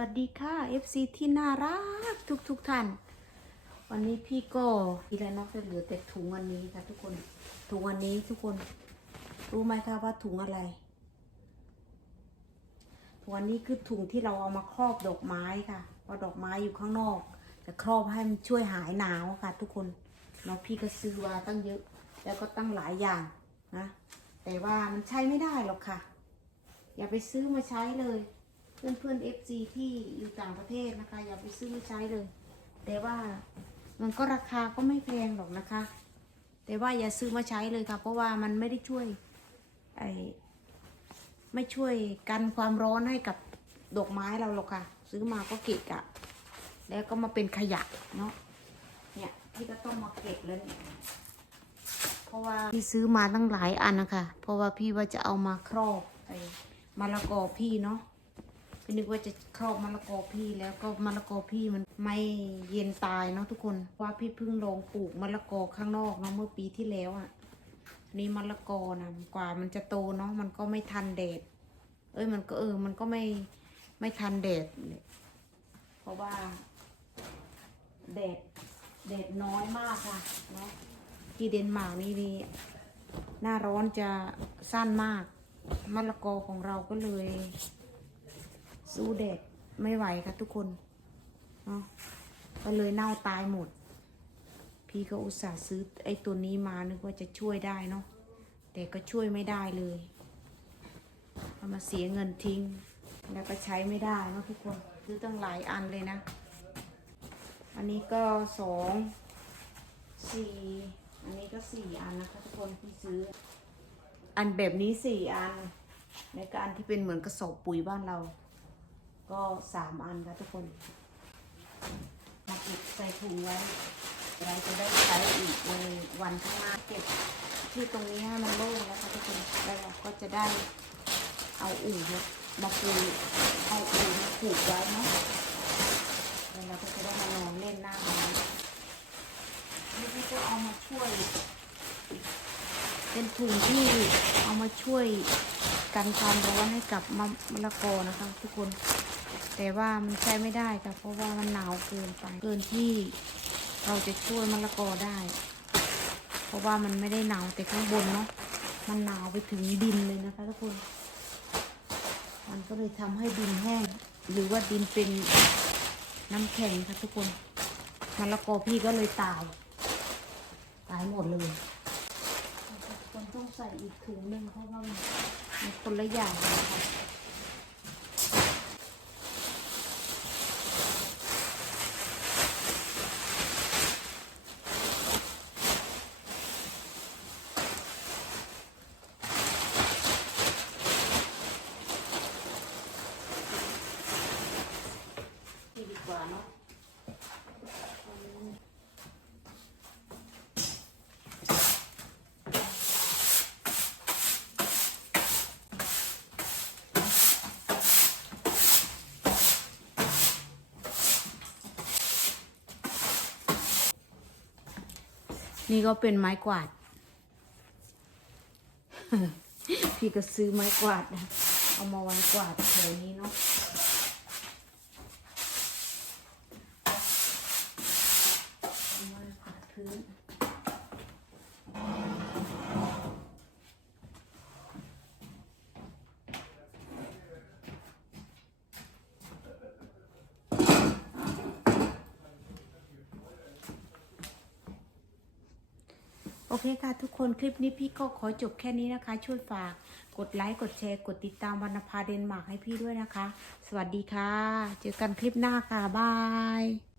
วัสดีค่ะ FC ที่น่ารักทุกทุกๆท่าน วันนี้พี่ก็อีแล้วเนอกจะเหลือแต่ถุงวันนี้ค่ะทุกคน ถุงวันนี้ทุกคน รู้ไหมคะว่าถุงอะไร ถุงวันนี้คือถุงที่เราเอามาครอบดอกไม้ค่ะเพราะดอกไม้อยู่ข้างนอก จะครอบให้มันช่วยหายหนาวค่ะ ทุกคนเนาะพี่ก็ซื้อมาตั้งเยอะ แล้วก็ตั้งหลายอย่างนะ แต่ว่ามันใช้ไม่ได้หรอกค่ะ อย่าไปซื้อมาใช้เลย เพื่อนเพื่อนเอฟซีที่อยู่ต่างประเทศนะคะ อย่าไปซื้อใช้เลย แต่ว่ามันก็ราคาก็ไม่แพงหรอกนะคะ แต่ว่าอย่าซื้อมาใช้เลยค่ะ เพราะว่ามันไม่ได้ช่วยไอไม่ช่วยกันความร้อนให้กับดอกไม้เราหรอกค่ะ ซื้อมาก็เกะกะ แล้วก็มาเป็นขยะเนาะเนี่ยพี่ก็ต้องมาเก็บแล้วเนี่ยเพราะว่าพี่ซื้อมาตั้งหลายอันนะคะ เพราะว่าพี่ว่าจะเอามาครอบไอมะละกอพี่เนาะ พี่นึกว่าจะครอบมะละกอพี่แล้วก็มะละกอพี่มันไม่เย็นตายเนาะทุกคนเพราะว่าพี่เพิ่งลองปลูกมะละกอข้างนอกเนาะเมื่อปีที่แล้วอะ่ะนี่มะละกอนะกว่ามันจะโตเนาะมันก็ไม่ทันแดด เอ้ยมันก็เออ มันก็ไม่ไม่ทันแดดเนี่ยเพราะว่าแดดแดดน้อยมากค่ะเนาะที่เดนมาร์กนี่นี่หน้าร้อนจะสั้นมากมะละกอของเราก็เลย สู้แดดไม่ไหวค่ะทุกคนเนาะก็เลยเน่าตายหมด พี่ก็อุตส่าห์ซื้อไอ้ตัวนี้มานึกว่าจะช่วยได้เนาะแต่ก็ช่วยไม่ได้เลยเอามาเสียเงินทิ้ง แล้วก็ใช้ไม่ได้เนาะทุกคนซื้อตั้งหลายอันเลยนะ อันนี้ก็สองสี่อันนี้ก็สี่อันนะคะทุกคนที่ซื้อ อันแบบนี้สี่อันในกอันที่เป็นเหมือนกระสอบปุ๋ยบ้านเรา ก็สามอันค่ะทุกคนมาเก็บใส่ถุงไว้เราจะได้ใช้อีกในวันข้างหน้าเก็บที่ตรงนี้ให้มันโล่งแล้วค่ะทุกคนแล้วเราก็จะได้เอาอู่เนี่ยมาปูเอาอู่มาผูกไว้เนาะแล้วเราก็จะได้มานอนเล่นหน้าร้านนี่ก็เอามาช่วย เป็นถุงที่เอามาช่วยกันความร้อนให้กับมะละกอนะคะ ทุกคน แต่ว่ามันใช้ไม่ได้ค่ะเพราะว่ามันหนาวเกินไปเกินที่เราจะช่วยมะละกอได้ เพราะว่ามันไม่ได้หนาวแต่ข้างบนเนาะมันหนาวไปถึงดินเลยนะคะทุกคน มันก็เลยทำให้ดินแห้ง หรือว่าดินเป็นน้ำแข็งค่ะทุกคนมะละกอพี่ก็เลยตาย ตายหมดเลยคนต้องใส่อีกถุงหนึ่งเพราะว่ามันมันคนละอย่างกันนะคะ ว่าเนาะนี่ก็เป็นไม้กวาด พี่ก็ซื้อไม้กวาดนะ เอามาไว้กวาดแถวนี้เนาะ เอามากวาด พื้น โอเคค่ะทุกคนคลิปนี้พี่ก็ขอจบแค่นี้นะคะ ช่วยฝากกดไลค์ กดแชร์ กดติดตามวรรณภาเดนมาร์กให้พี่ด้วยนะคะ สวัสดีค่ะ เจอกันคลิปหน้าค่ะ บาย